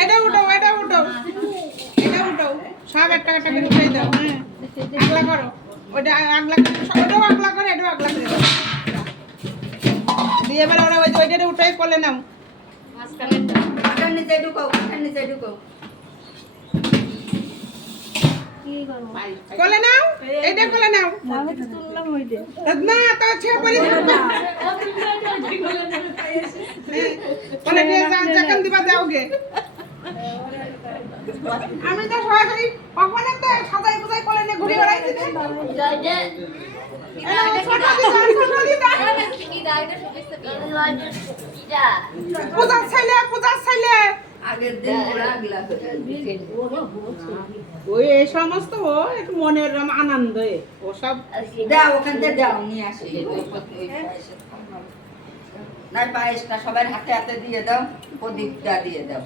এটা উঠাও এটা উঠাও এটা উঠাও সব একটা একটা করে উঠাই দাও হ্যাঁ আগলা করো ওটা আগলা ওটাও আগলা করে এটাও আগলা করে দাও দিয়ে এবার ওরা ওই যে ওইটা উঠাই কোলে নাও কাটার নিচে ঢুকাও কাটার নিচে ঢুকাও কোলে নাও এইটা কোলে নাও না তো ছে বলি কোলে নিয়ে যাও যখন দিবা যাওগে আমি তো সরাসরি কখনো তো সাজাই বুঝাই কোলে নিয়ে ঘুরে বেড়াইছি পূজার ছেলে আগের দিন ওরা আগলা ওই এই সমস্ত ও একটু মনের আনন্দ ও সব দাও ওখান থেকে দাও নিয়ে আসি না পায়েসটা সবার হাতে হাতে দিয়ে দাও প্রদীপটা দিয়ে দাও